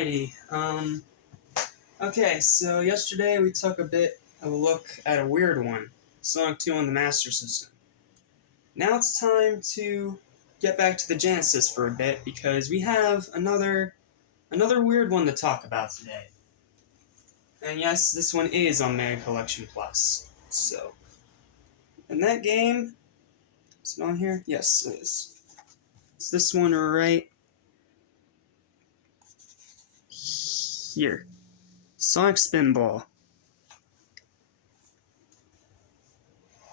Alrighty, okay, so yesterday we took a bit of a look at a weird one, Sonic 2 on the Master System. Now it's time to get back to the Genesis for a bit, because we have another weird one to talk about today. And yes, this one is on Mega Collection Plus, so... And that game... Is it on here? Yes, it is. It's this one right... here. Sonic Spinball.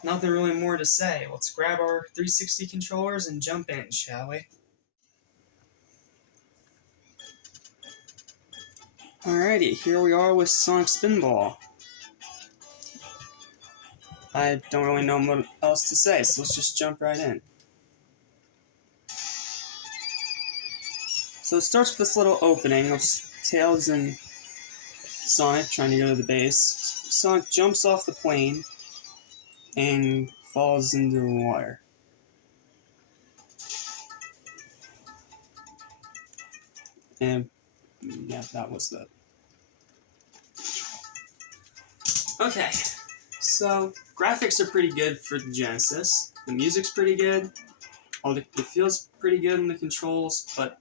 Nothing really more to say. Let's grab our 360 controllers and jump in, shall we? Alrighty, here we are with Sonic Spinball. I don't really know what else to say, so let's just jump right in. So it starts with this little opening of Tails and Sonic trying to go to the base. Sonic jumps off the plane and falls into the water. And yeah, that was the... Okay, so graphics are pretty good for the Genesis. The music's pretty good. It feels pretty good in the controls, but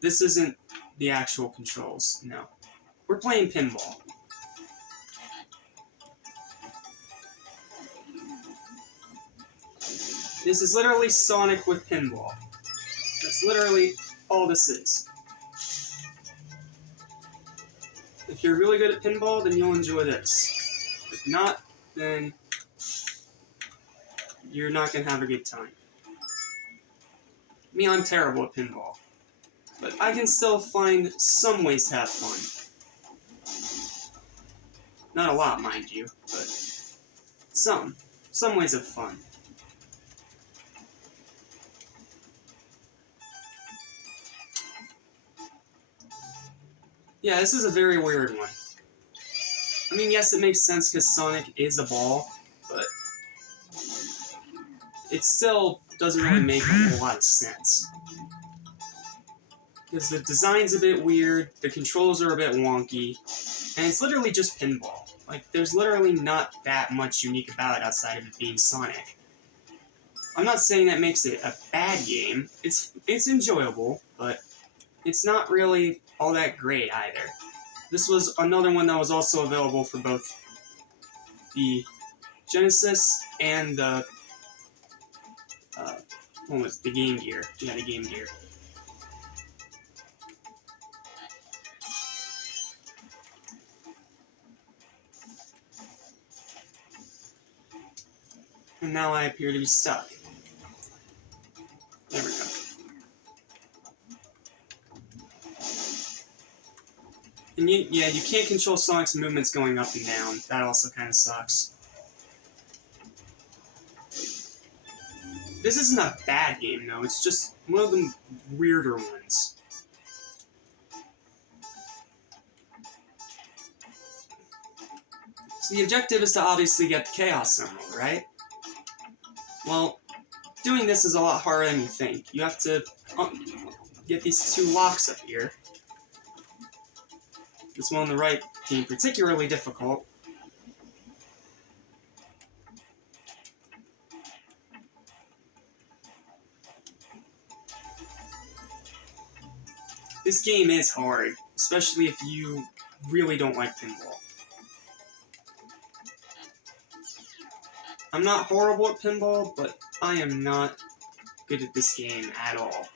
this isn't the actual controls, no. We're playing pinball. This is literally Sonic with pinball. That's literally all this is. If you're really good at pinball, then you'll enjoy this. If not, then you're not going to have a good time. Me, I'm terrible at pinball. But I can still find some ways to have fun. Not a lot, mind you, but some ways of fun. Yeah, this is a very weird one. I mean, yes, it makes sense because Sonic is a ball, but it still doesn't really make a whole lot of sense. Because the design's a bit weird, the controls are a bit wonky, and it's literally just pinball. Like, there's literally not that much unique about it outside of it being Sonic. I'm not saying that makes it a bad game. It's enjoyable, but it's not really all that great either. This was another one that was also available for both the Genesis and the what was it? The Game Gear. Yeah, the Game Gear. And now I appear to be stuck. There we go. And you can't control Sonic's movements going up and down. That also kind of sucks. This isn't a bad game, though. It's just one of the weirder ones. So the objective is to obviously get the Chaos Emerald, right? Well, doing this is a lot harder than you think. You have to get these two locks up here. This one on the right being particularly difficult. This game is hard, especially if you really don't like pinball. I'm not horrible at pinball, but I am not good at this game at all.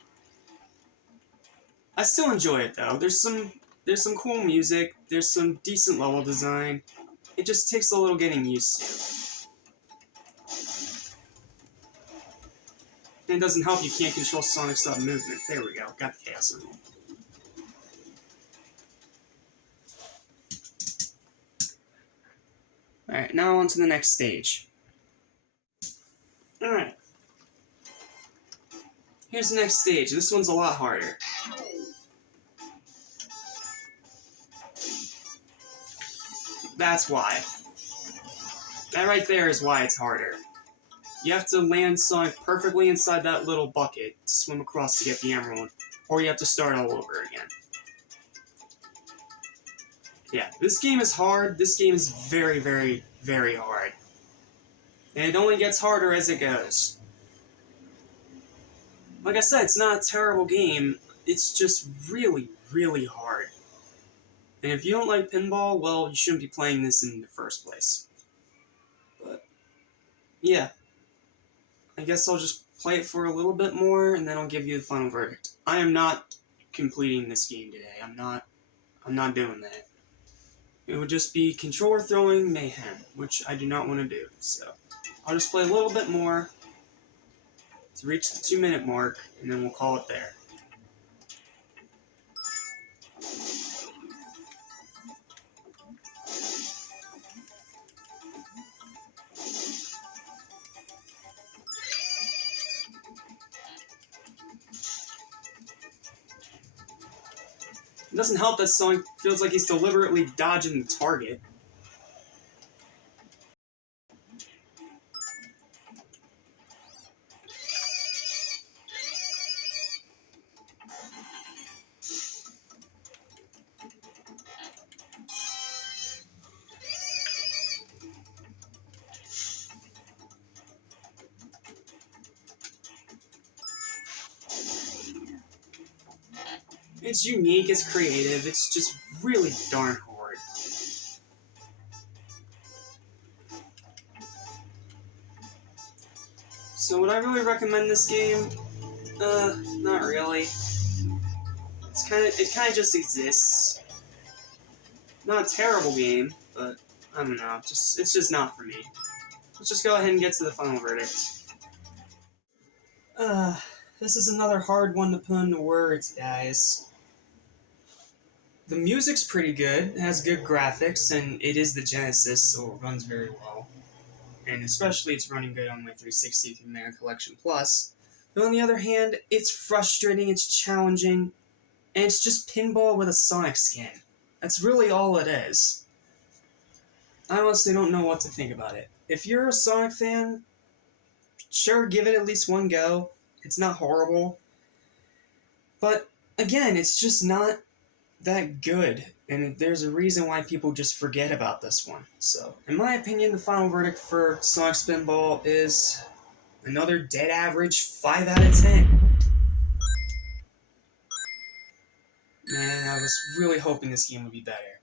I still enjoy it though. There's some cool music, there's some decent level design. It just takes a little getting used to. And it doesn't help you can't control Sonic's movement. There we go, got the Chaos Emerald. Alright, now on to the next stage. Alright. Here's the next stage. This one's a lot harder. That's why. That right there is why it's harder. You have to land Sonic perfectly inside that little bucket to swim across to get the emerald, or you have to start all over again. Yeah, this game is hard. This game is very, very, very hard. And it only gets harder as it goes. Like I said, it's not a terrible game. It's just really, really hard. And if you don't like pinball, well, you shouldn't be playing this in the first place. But, yeah. I guess I'll just play it for a little bit more, and then I'll give you the final verdict. I am not completing this game today. I'm not doing that. It would just be controller throwing mayhem, which I do not want to do. So, I'll just play a little bit more to reach the 2-minute mark, and then we'll call it there. It doesn't help that Sonic feels like he's deliberately dodging the target. It's unique, it's creative, it's just really darn hard. So would I really recommend this game? Not really. It kinda just exists. Not a terrible game, but I don't know, it's just not for me. Let's just go ahead and get to the final verdict. This is another hard one to put into words, guys. The music's pretty good, it has good graphics, and it is the Genesis, so it runs very well. And especially it's running good on my 360 through Mega Collection Plus. But on the other hand, it's frustrating, it's challenging, and it's just pinball with a Sonic skin. That's really all it is. I honestly don't know what to think about it. If you're a Sonic fan, sure, give it at least one go. It's not horrible. But, again, it's just not that good, and there's a reason why people just forget about this one. So, in my opinion, the final verdict for Sonic Spinball is another dead average 5 out of 10. Man, I was really hoping this game would be better.